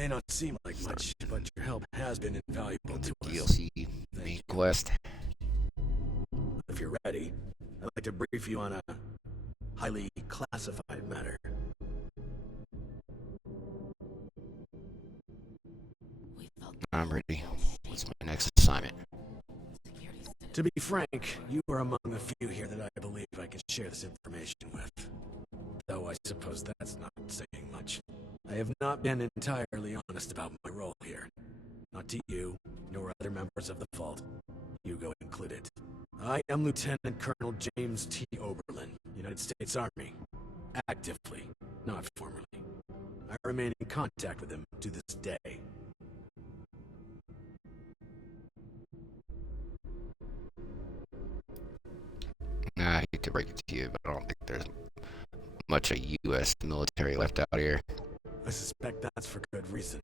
may not seem like much, but your help has been invaluable to us. DLC main quest. If you're ready, I'd like to brief you on a highly classified matter. I'm ready. What's my next assignment? To be frank, you are among the few here that I believe I can share this information with. Though I suppose that's not saying much. I have not been entirely honest about my role here. Not to you, nor other members of the Vault, Hugo included. I am Lieutenant Colonel James T. Oberlin, United States Army. Actively, not formerly. I remain in contact with him to this day. I hate to break it to you, but I don't think there's much of U.S. military left out here. I suspect that's for good reason.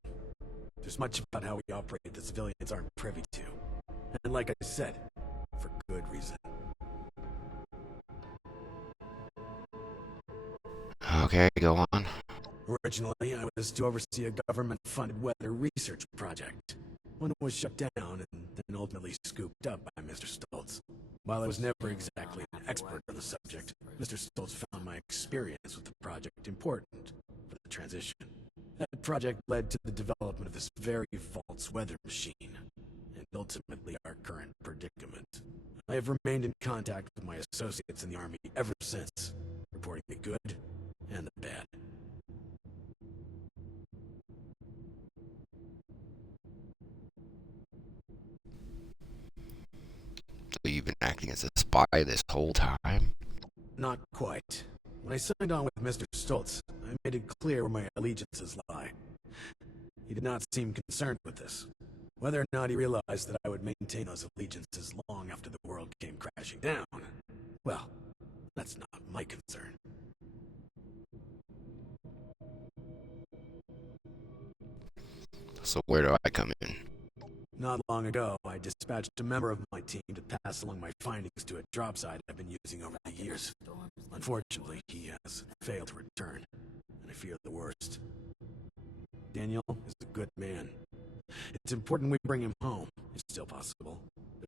There's much about how we operate that civilians aren't privy to. And like I said, for good reason. Okay, go on. Originally, I was to oversee a government-funded weather research project. One was shut down and then ultimately scooped up by Mr. Stoltz. While I was never exactly an expert on the subject, Mr. Stoltz found my experience with the project important for the transition. That project led to the development of this very Vault's weather machine, and ultimately our current predicament. I have remained in contact with my associates in the Army ever since, reporting the good and the bad. So you've been acting as a spy this whole time? Not quite. When I signed on with Mr. Stoltz, I made it clear where my allegiances lie. He did not seem concerned with this. Whether or not he realized that I would maintain those allegiances long after the world came crashing down, well, that's not my concern. So where do I come in? Not long ago, I dispatched a member of my team to pass along my findings to a drop site I've been using over the years. Unfortunately, he has failed to return, and I fear the worst. Daniel is a good man. It's important we bring him home, if still possible.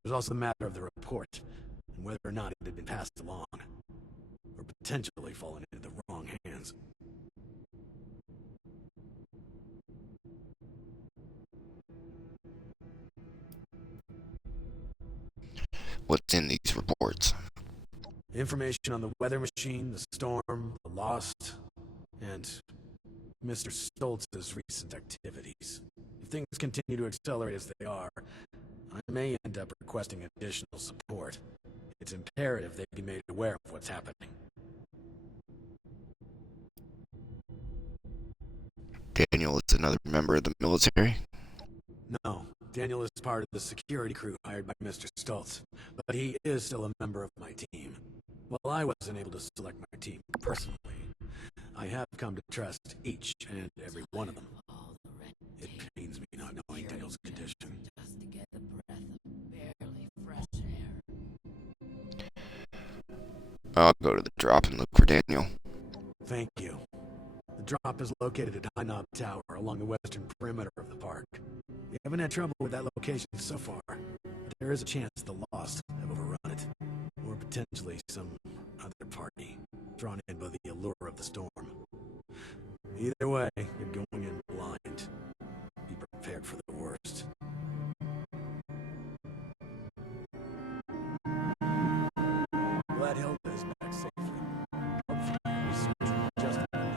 There's also the matter of the report, and whether or not it had been passed along, or potentially fallen into the wrong hands. What's in these reports? Information on the weather machine, the storm, the lost, and Mr. Stoltz's recent activities. If things continue to accelerate as they are, I may end up requesting additional support. It's imperative they be made aware of what's happening. Daniel is another member of the military? No, Daniel is part of the security crew hired by Mr. Stoltz, but he is still a member of my team. While I wasn't able to select my team personally, I have come to trust each and every one of them. It pains me not knowing Daniel's condition. I'll go to the drop and look for Daniel. Thank you. The drop is located at High Knob Tower along the western perimeter of the park. We haven't had trouble with that location so far, but there is a chance the Lost have overrun it, or potentially some other party, drawn in by the allure of the storm. Either way, you're going in blind. Be prepared for the worst. Glad Hilda is back safely. Hopefully, your research will just what we need.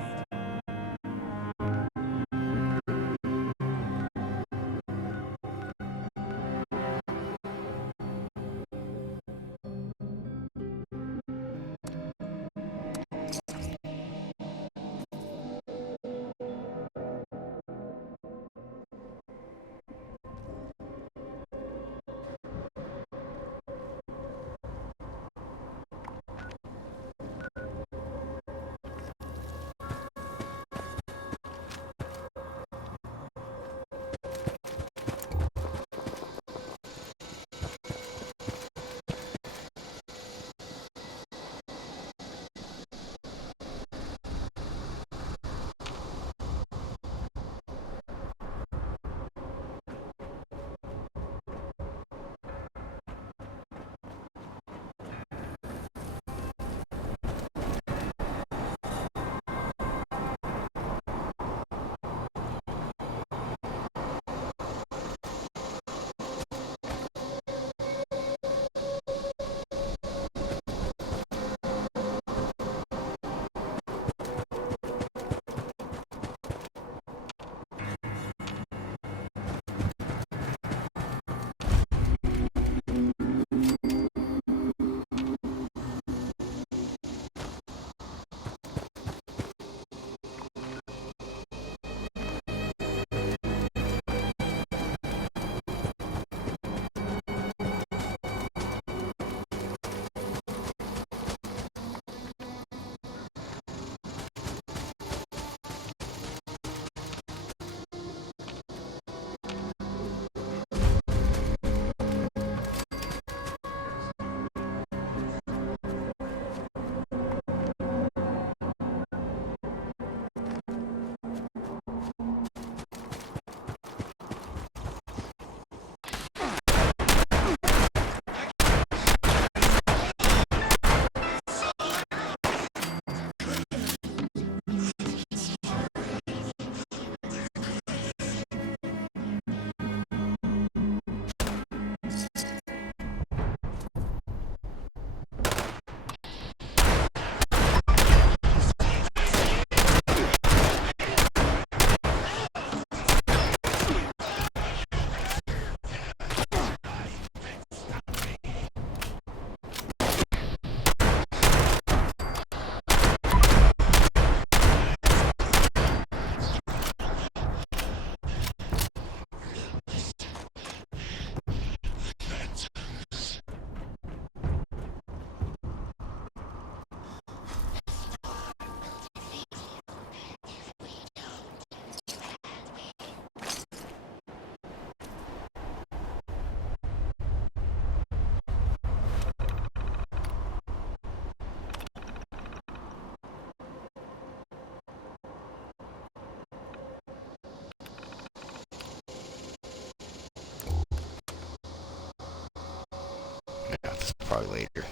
probably later.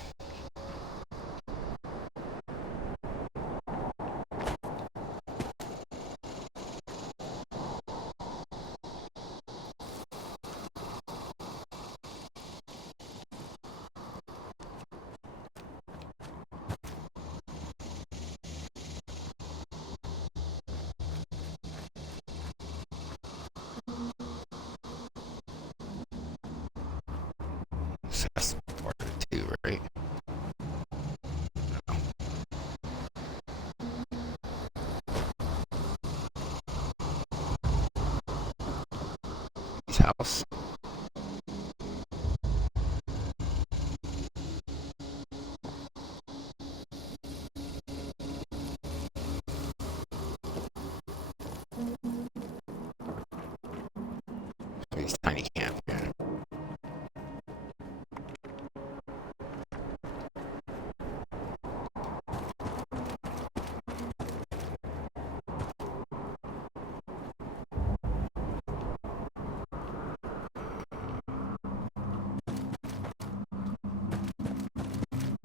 So that's part of it too, right? His house. He's tiny camp. Yeah.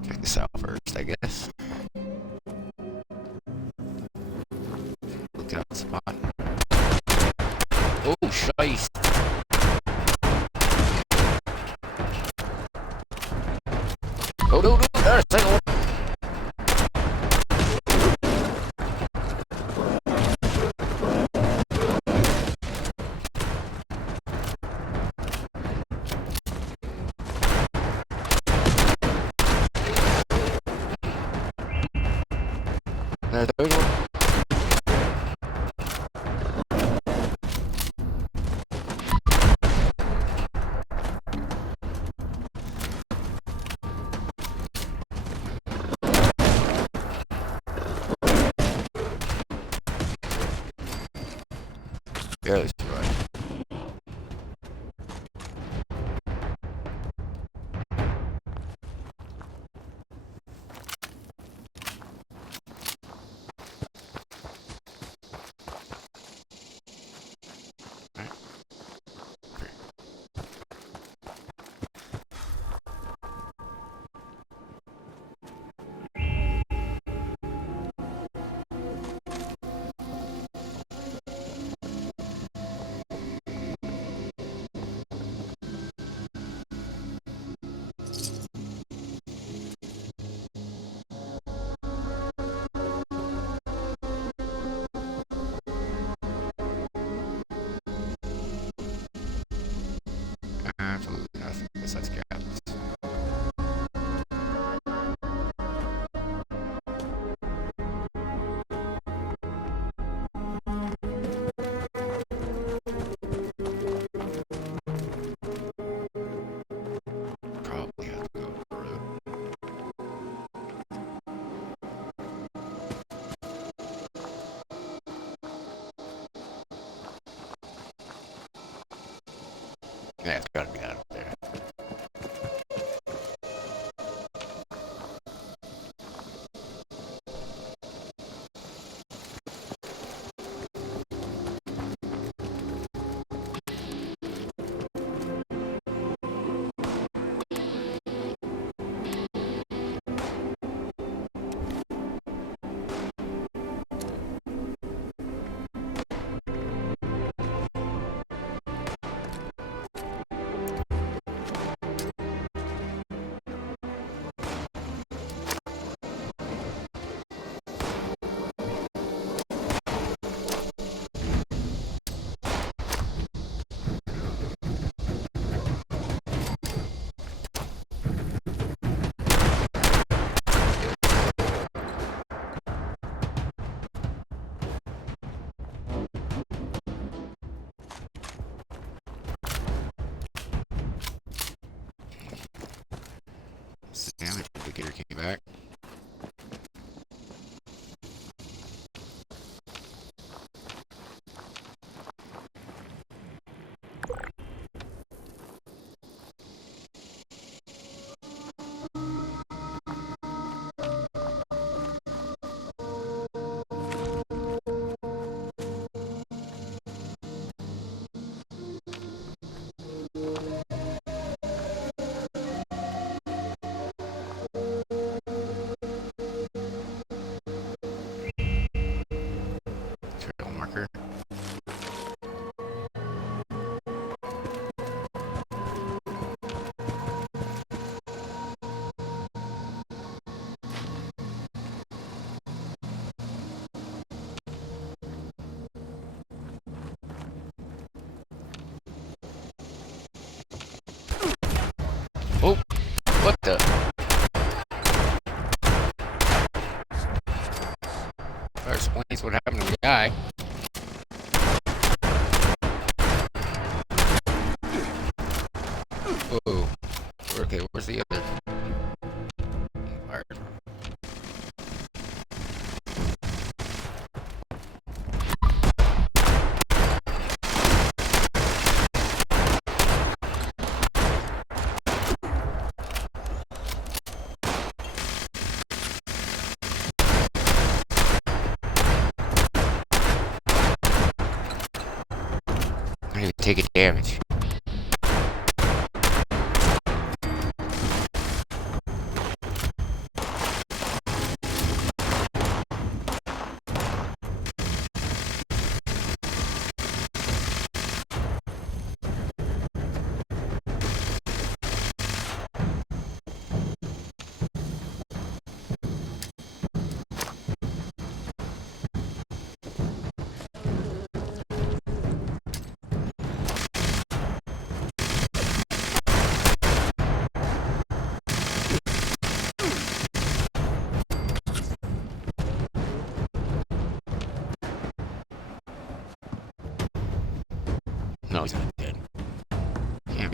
Check this out first, I guess. Looking at the spot. Oh, shice. Oh, no, no, there's a second one. There's a third one. Barely survived. Absolutely nothing besides cabins. Probably have to go to the road. Yeah, it's gotta be out of there. Oh, what the? That explains what happened to the guy. Whoa. Okay, where's the other? Alright. I didn't even take a damage. No, he's not dead. Damn.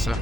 So,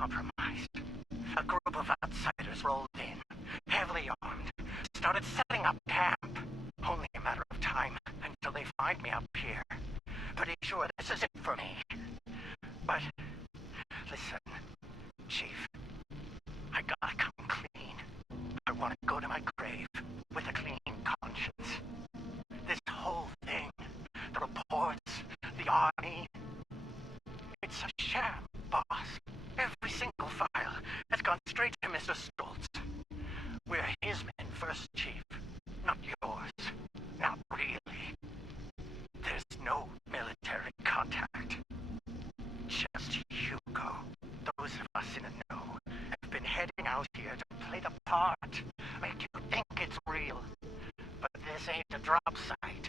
compromised. A group of outsiders rolled in, heavily armed, started setting up camp. Only a matter of time until they find me up here. Pretty sure this is it for me. But, listen, Chief, I gotta come clean. I want to go to my grave with a clean conscience. This whole thing, the reports, the army, it's a sham, boss. Every single file has gone straight to Mr. Stoltz. We're his men first, Chief, not yours. Not really. There's no military contact. Just Hugo. Those of us in the know have been heading out here to play the part, make you think it's real. But this ain't a drop site.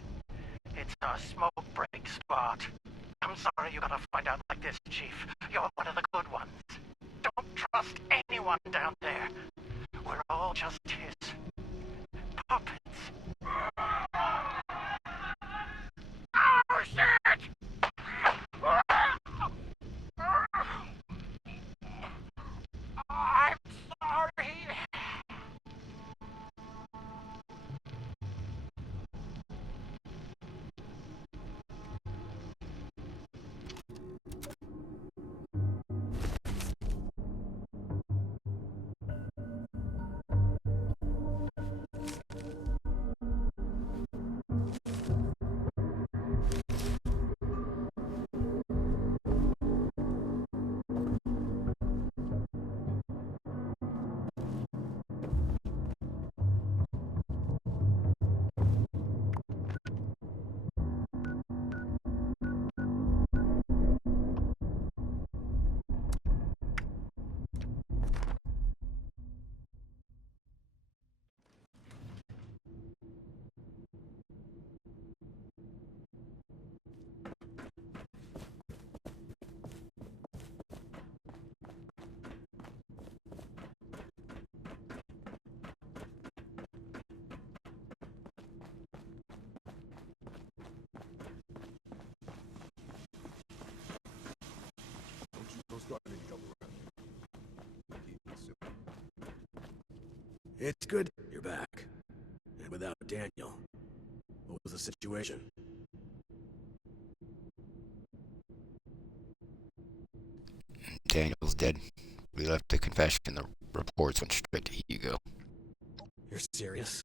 It's a smoke break spot. I'm sorry you gotta find out like this, Chief. You're one of the good ones. Don't trust anyone down there. We're all just his puppets. Oh, shit! I'm sorry. It's good you're back. And without Daniel, what was the situation? Daniel's dead. We left the confession. The reports went straight to Hugo. You're serious?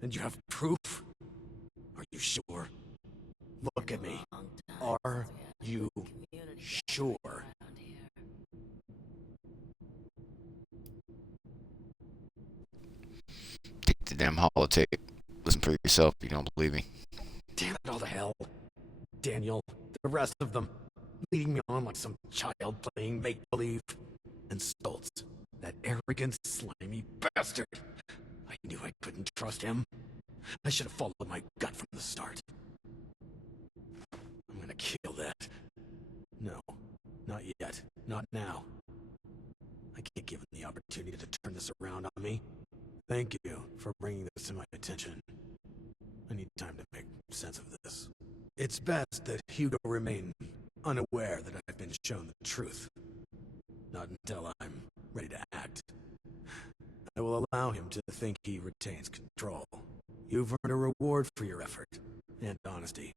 And you have proof? Are you sure? Look at me. Are you sure? Take the damn holotape. Listen for yourself if you don't believe me. Damn it all to hell. Daniel, the rest of them, leading me on like some child playing make-believe. And Stoltz, that arrogant, slimy bastard. I knew I couldn't trust him. I should have followed my gut from the start. I'm gonna kill that. No, not yet. Not now. I can't give him the opportunity to turn this around on me. Thank you for bringing this to my attention. I need time to make sense of this. It's best that Hugo remain unaware that I've been shown the truth. Not until I'm ready to act. I will allow him to think he retains control. You've earned a reward for your effort and honesty.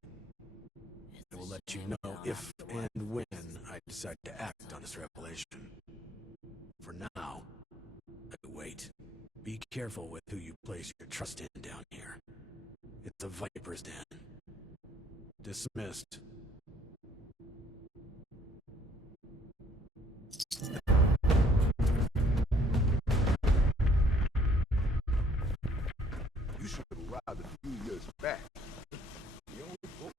I will let you know if and when I decide to act on this revelation. For now, I wait. Be careful with who you place your trust in down here. It's a viper's den. Dismissed. You should have arrived a few years back. The only bullshit.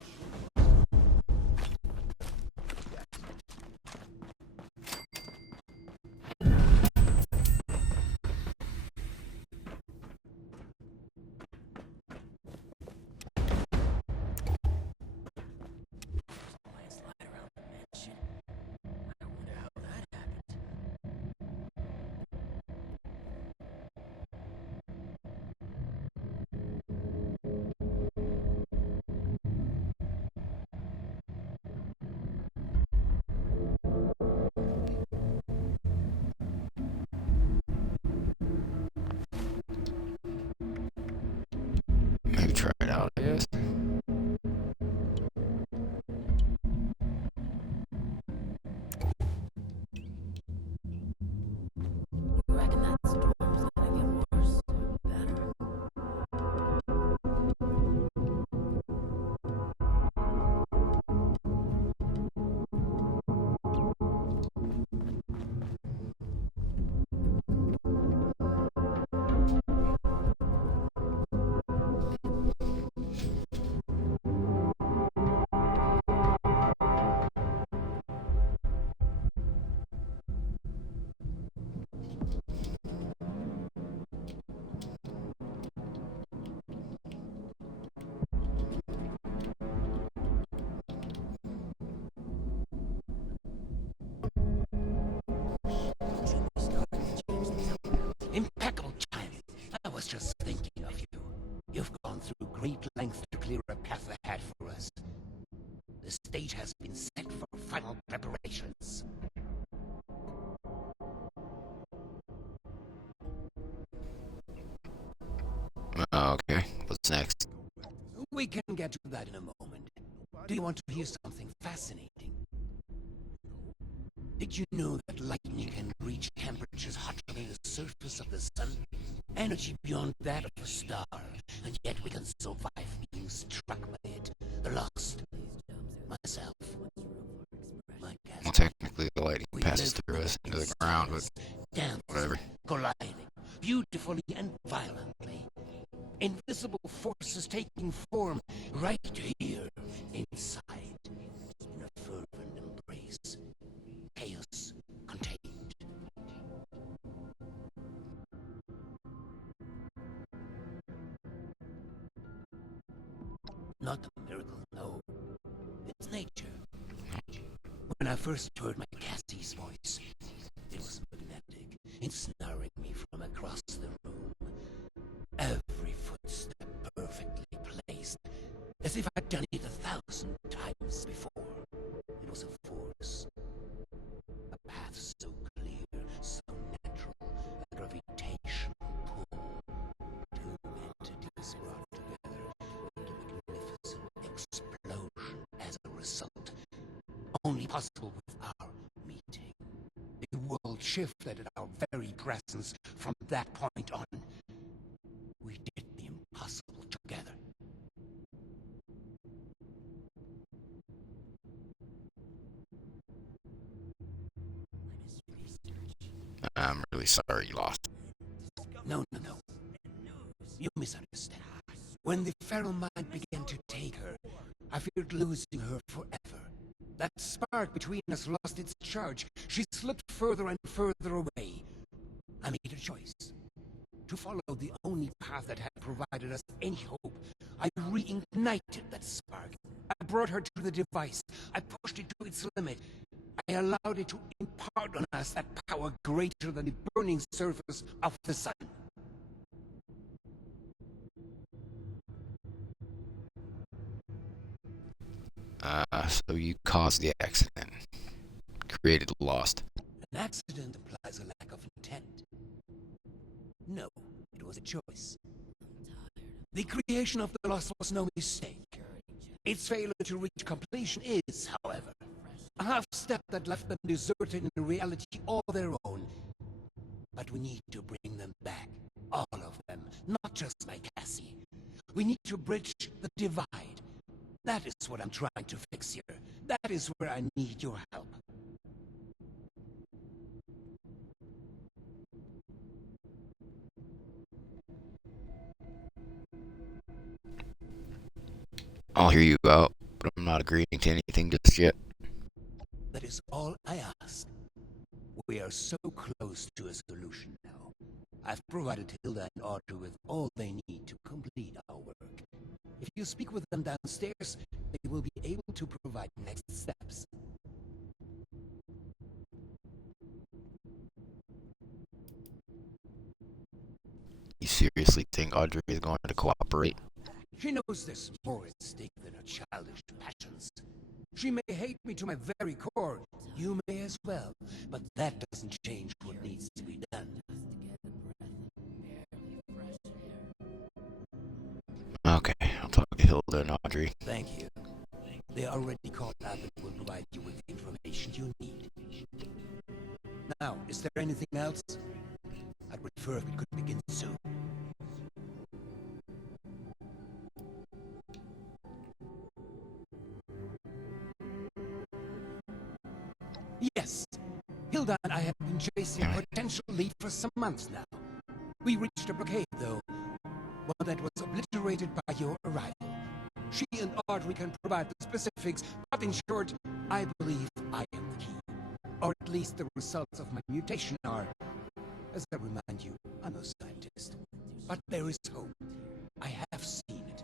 Landslide around the mansion. I wonder how that happened. has the hat for us. The stage has been set for final preparations. Okay, what's next? We can get to that in a moment. Do you want to hear something fascinating? Did you know that lightning can reach temperatures hotter than the surface of the sun? Energy beyond that of a star, and yet we can survive being struck by it. The Lost, myself, my Well, guest. technically the lightning We passes live through us into the in ground, but silence, dancing, whatever. colliding, beautifully and violently. Invisible forces taking form right here, inside, in a fervent embrace. Chaos contained. Not a miracle, no. It's nature. When I first heard my Cassie's voice, it was magnetic, ensnaring me from across the room. Every footstep perfectly placed, as if I'd done it 1,000 times before. It was a force, a path so clear, so natural, a gravitational pull. Two entities brought together into a magnificent explosion as a result, only possible with our meeting. The world shifted at our very presence from that point on. We did the impossible together. I'm really sorry you lost. No. You misunderstand. When the feral mind began to take her, I feared losing her forever. That spark between us lost its charge. She slipped further and further away. I made a choice. To follow the only path that had provided us any hope. I reignited that spark. I brought her to the device. I pushed it to its limit. I allowed it to impart on us that power greater than the burning surface of the sun. So you caused the accident. Created Lost. An accident implies a lack of intent. No, it was a choice. The creation of the Lost was no mistake. Its failure to reach completion is, however, a half-step that left them deserted in a reality all their own. But we need to bring them back. All of them, not just my Cassie. We need to bridge the divide. That is what I'm trying to fix here. That is where I need your help. I'll hear you out, but I'm not agreeing to anything just yet. That is all I ask. We are so close to a solution now. I've provided Hilda and Audrey with all they need to complete our work. If you speak with them downstairs, they will be able to provide next steps. You seriously think Audrey is going to cooperate? She knows there's more at stake than her childish passions. She may hate me to my very core. You may as well. But that doesn't change what needs to be done. Okay, I'll talk to Hilda and Audrey. Thank you. They already called up and will provide you with the information you need. Now, is there anything else? I'd prefer if it could begin soon. Yes. Hilda and I have been chasing a potential lead for some months now. We reached a blockade, though. One that was obliterated by your arrival. She and Audrey can provide the specifics, but in short, I believe I am the key. Or at least the results of my mutation are. As I remind you, I'm no scientist. But there is hope. I have seen it.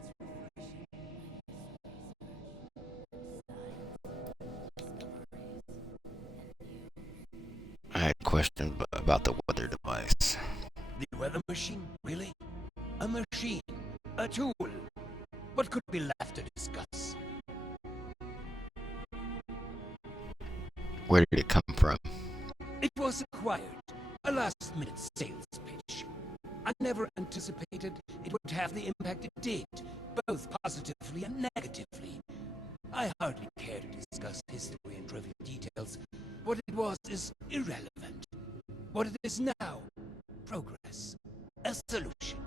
I had a question about the weather device. The weather machine? Really? A machine? A tool? What could be left to Where did it come from? It was acquired. A last-minute sales pitch. I never anticipated it would have the impact it did, both positively and negatively. I hardly care to discuss history and trivial details. What it was is irrelevant. What it is now, progress. A solution.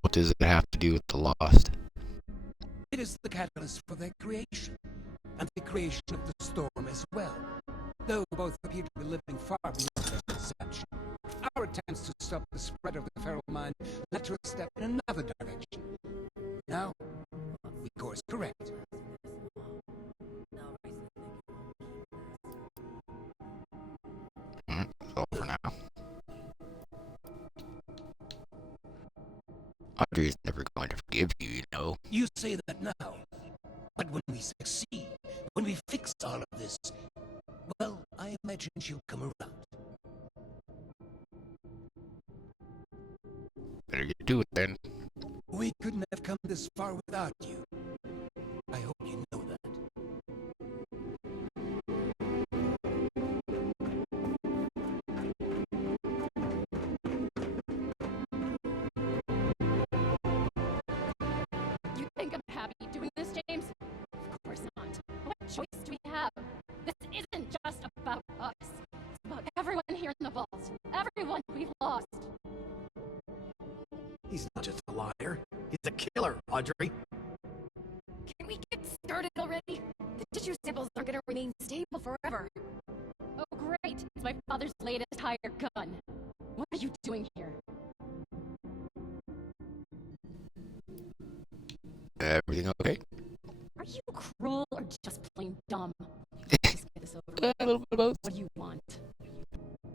What does it have to do with the Lost? It is the catalyst for their creation, and the creation of the storm as well. Though both appear to be living far beyond their conception. Our attempts to stop the spread of the feral mind led to a step in another direction. Now, we course correct. That's all for now. Audrey's never going to forgive you, you know. You say that now. But when we succeed, when we fix all of this, well, I imagine she'll come around. Better get to it then. We couldn't have come this far without you. I hope you know that. You think I'm happy doing this, James? Of course not. What choice do we have? This isn't just about us. It's about everyone here in the vault. Everyone we've lost. He's not just a liar. He's a killer, Audrey. Can we get started already? The tissue samples aren't gonna remain stable forever. Oh great, it's my father's latest hired gun. What are you doing here? Everything okay? Are you cruel or just plain dumb? Just get this over with. A little bit of both. What do you want?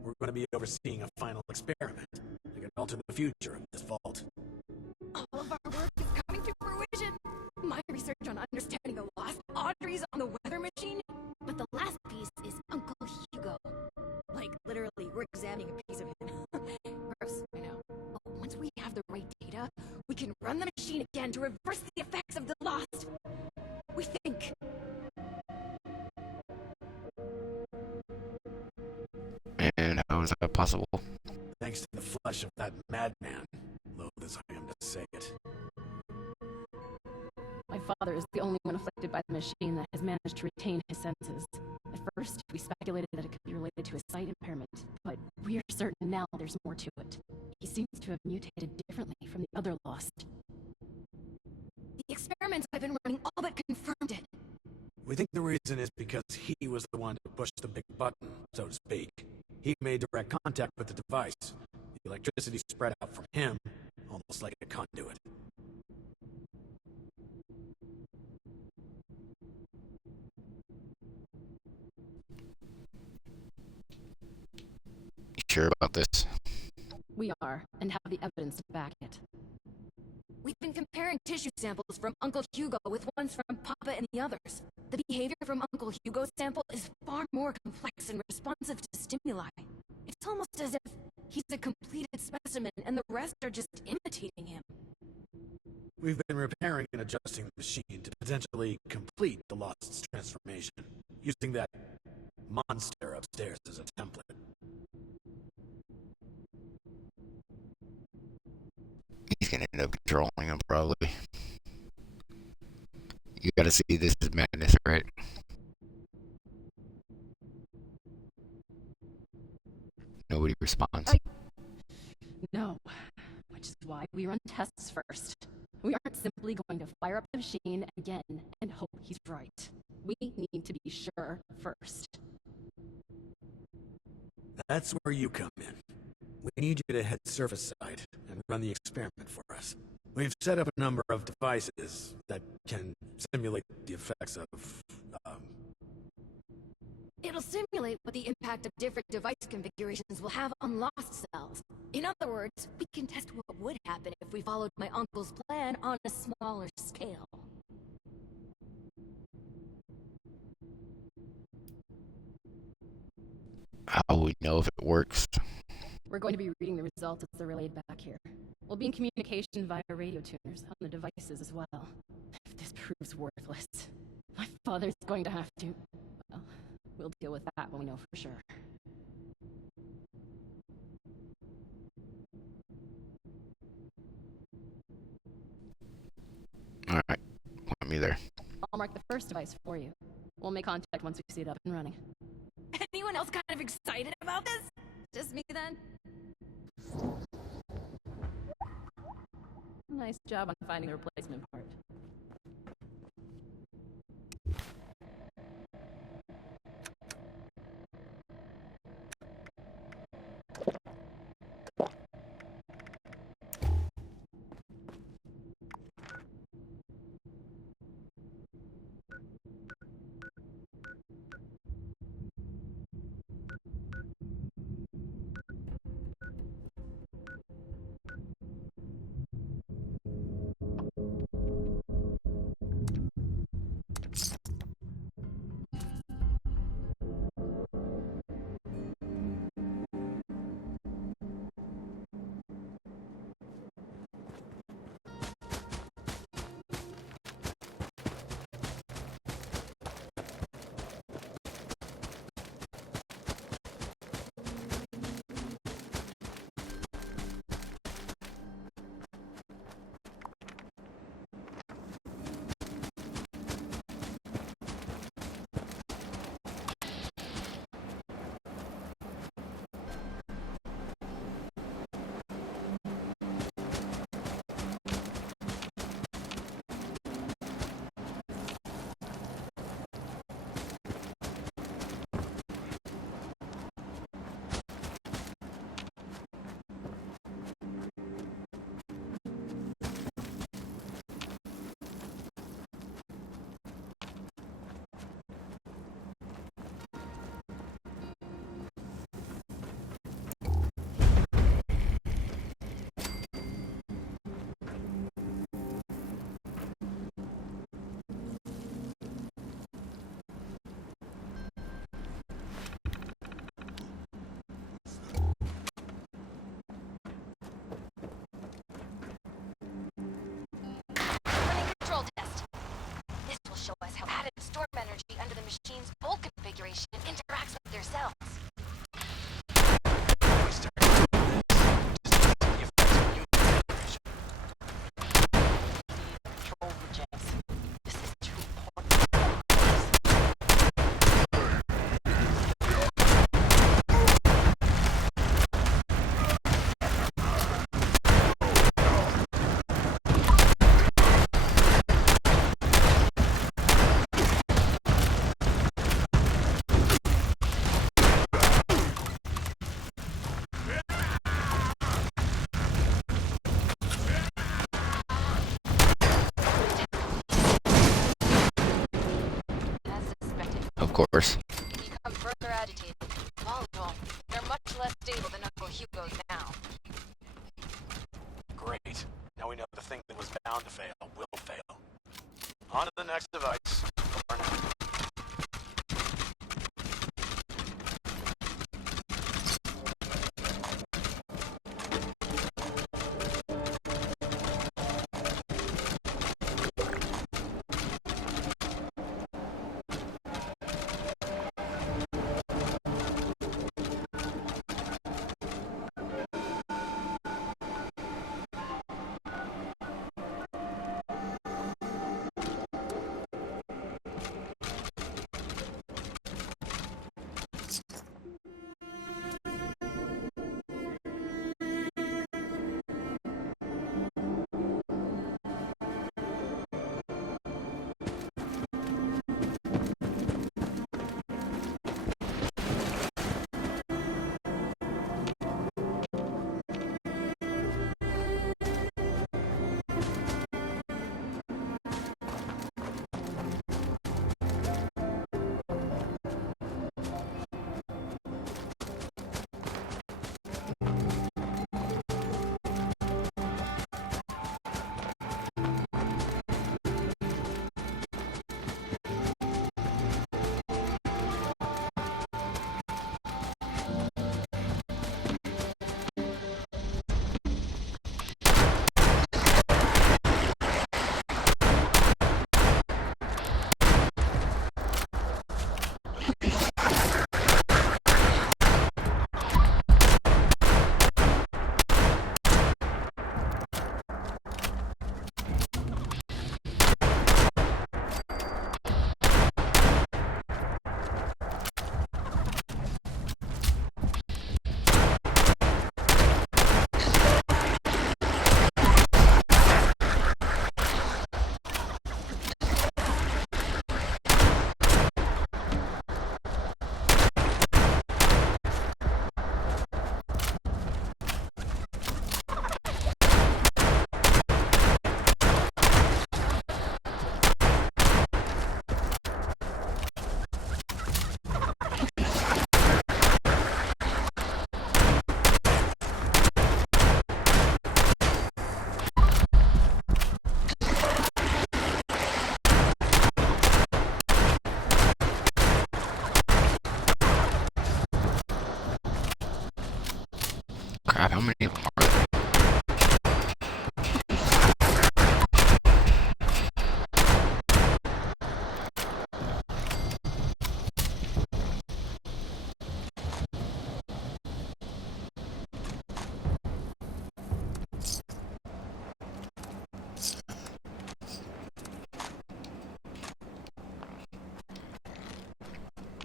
We're going to be overseeing a final experiment that could alter the future of this vault. All of our work is coming to fruition. My research on understanding the lost Audrey's on the weather machine. But the last piece is Uncle Hugo. Like, literally, we're examining a piece of him. Gross, I know. But once we have the right data, we can run the machine again to reverse the effects of the lost. We think. And how is that possible? Thanks to the flesh of that madman, loath as I am to say it. My father is the only one afflicted by the machine that has managed to retain his senses. At first, we speculated that it could be related to a sight impairment, but we are certain now there's more to it. He seems to have mutated differently from the other lost. The experiments I've been running all but confirmed it. We think the reason is because he was the one to push the big button, so to speak. He made direct contact with the device. The electricity spread out from him, almost like a conduit. You sure about this? We are, and have the evidence to back it. We've been comparing tissue samples from Uncle Hugo with ones from Papa and the others. The behavior from Uncle Hugo's sample is far more complex and responsive to stimuli. It's almost as if he's a completed specimen and the rest are just imitating him. We've been repairing and adjusting the machine to potentially complete the Lost's transformation, using that monster upstairs as a template. He's gonna end up controlling him, probably. You gotta see this is madness, right? Nobody responds. No, which is why we run tests first. We aren't simply going to fire up the machine again and hope he's right. We need to be sure first. That's where you come in. We need you to head surface side and run the experiment for us. We've set up a number of devices that can simulate the effects of, It'll simulate what the impact of different device configurations will have on lost cells. In other words, we can test what would happen if we followed my uncle's plan on a smaller scale. How will we know if it works? We're going to be reading the results as they're relayed back here. We'll be in communication via radio tuners on the devices as well. If this proves worthless, my father's going to have to... Well, we'll deal with that when we know for sure. Alright, point me there. I'll mark the first device for you. We'll make contact once we see it up and running. Anyone else kind of excited about this? Just me then? Nice job on finding a replacement part. Running control test. This will show us how added storm energy under the machine's bolt configuration interacts with their cells. Control rejects. This is too important. As suspected, Of course. we become further agitated. Volatile. They're much less stable than Uncle Hugo's now. Great. Now we know the thing that was bound to fail will fail. On to the next device. For now.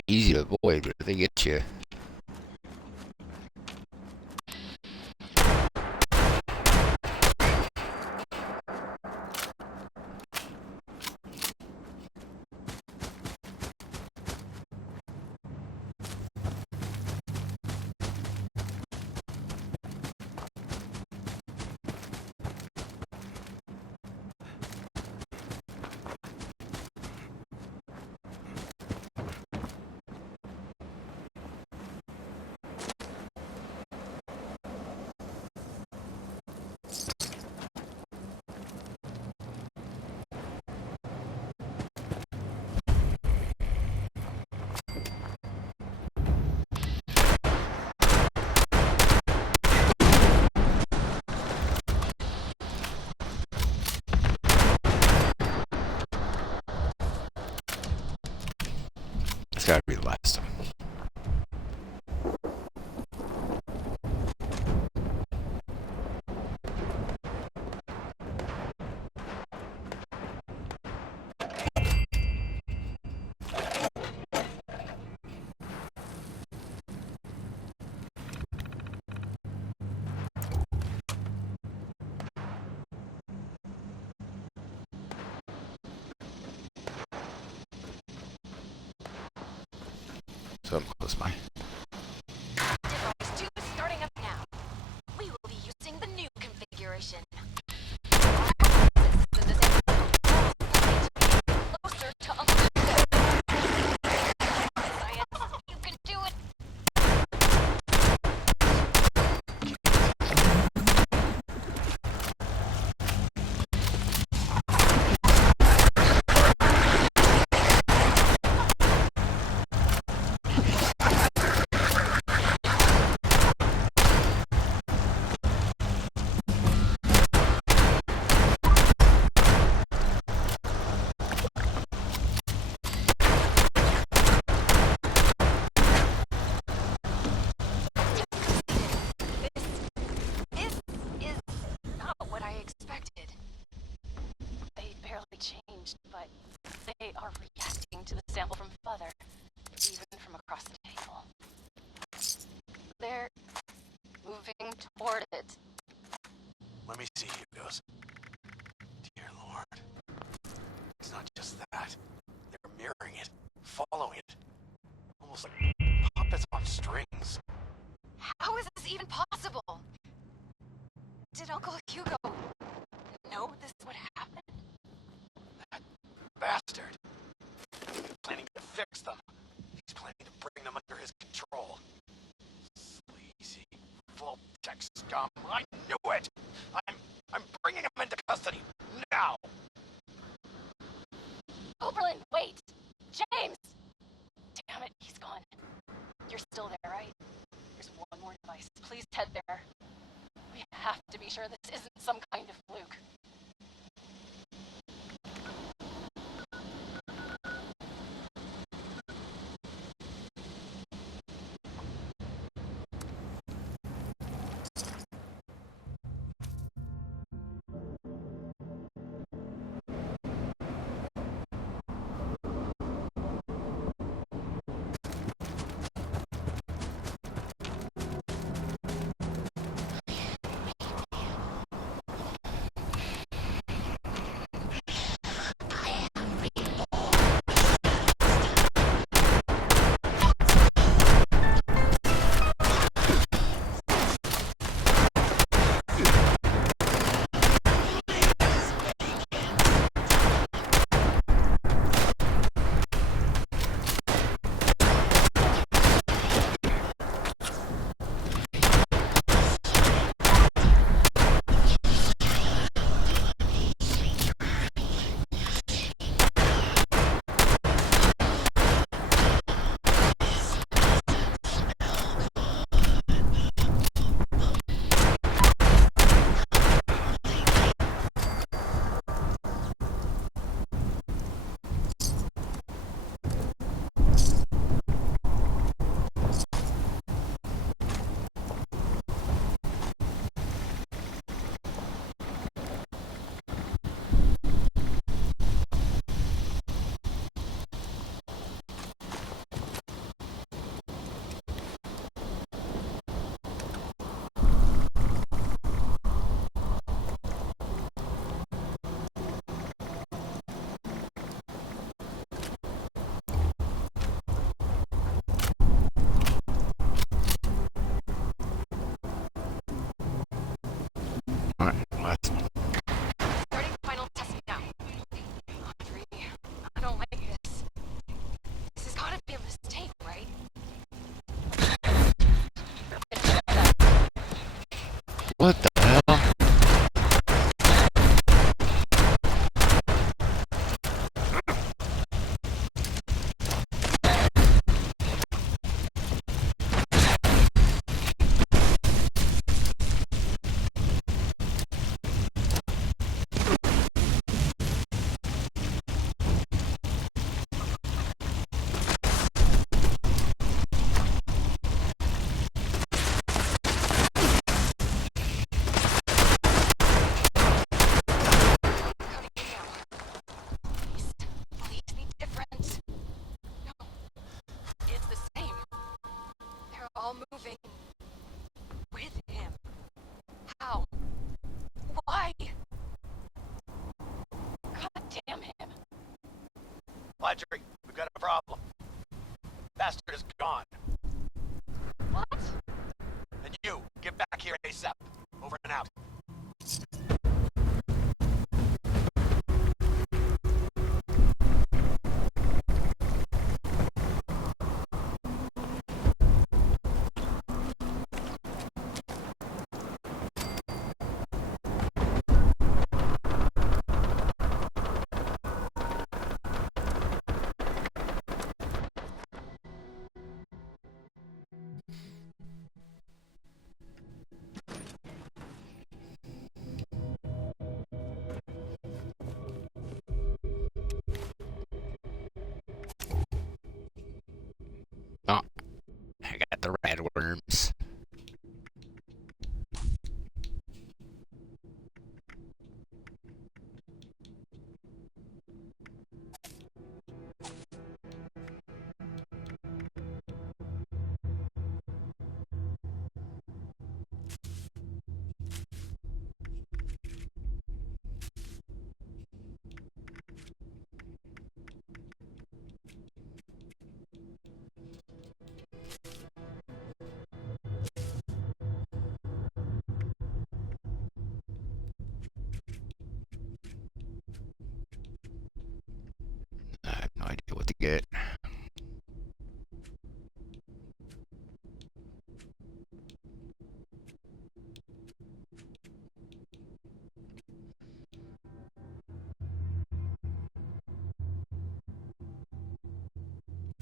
easy to avoid, but if they get you. It's gotta be the last time. So I'm close by. Device 2 is starting up now. We will be using the new configuration. Closer to Uncle Science, you can do it. This is not what I expected. They barely changed, but they are reacting to the sample from Father, even from across the table. They're moving toward it. Let me see, Hugos. Dear Lord. It's not just that. They're mirroring it, following it. Almost like puppets on strings. How is this even possible? Did Uncle Hugo know this would happen? That bastard. He's planning to fix them. He's planning to bring them under his control. Sleazy, full-tech scum. I knew it! I'm bringing him into custody now! Oberlin, wait! James! Damn it, he's gone. You're still there, right? There's one more device. Please head there. We have to be sure this isn't some kind of fluke. What the hell? Please be different. No, it's the same. They're all moving with him. How? Why? God damn him. Marjorie, we've got a problem. Bastard is gone. What? And you, get back here ASAP. Over and out. Oh, I got the red worms. I have no idea what to get.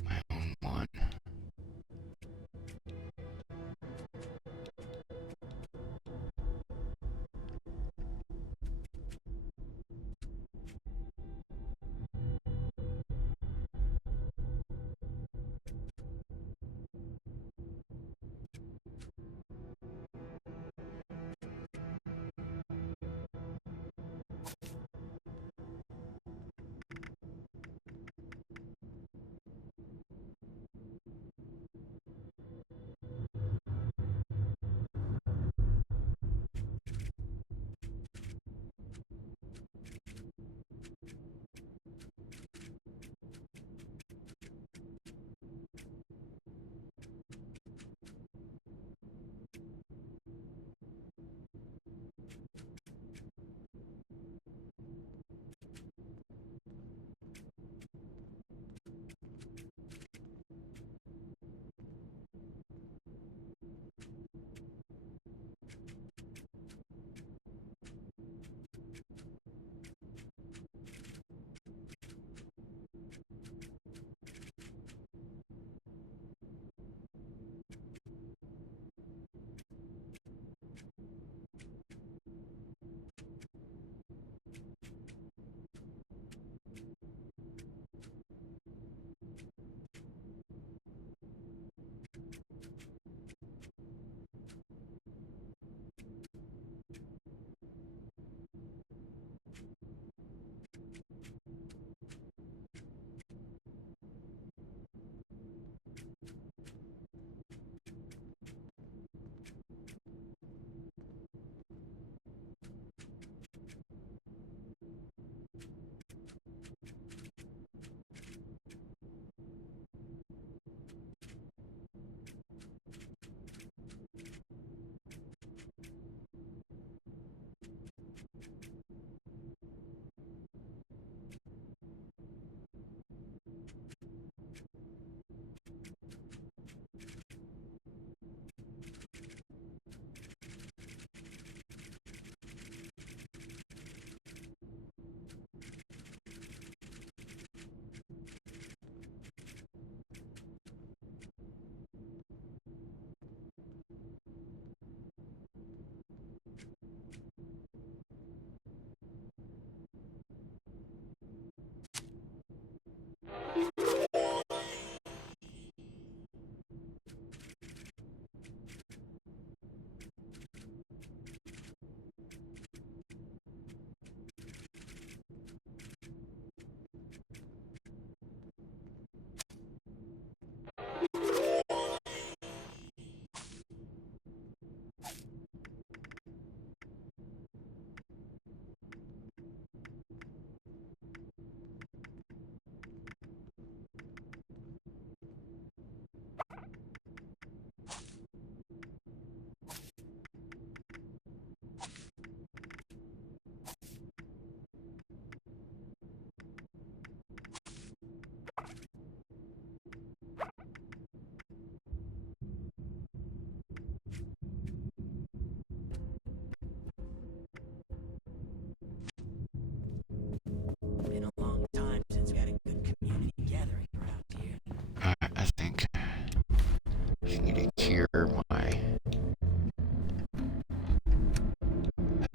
My own one.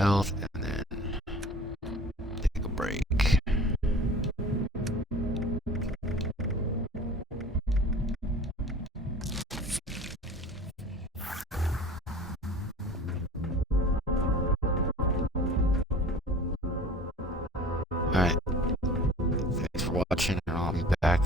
health, and then take a break. Alright. Thanks for watching, and I'll be back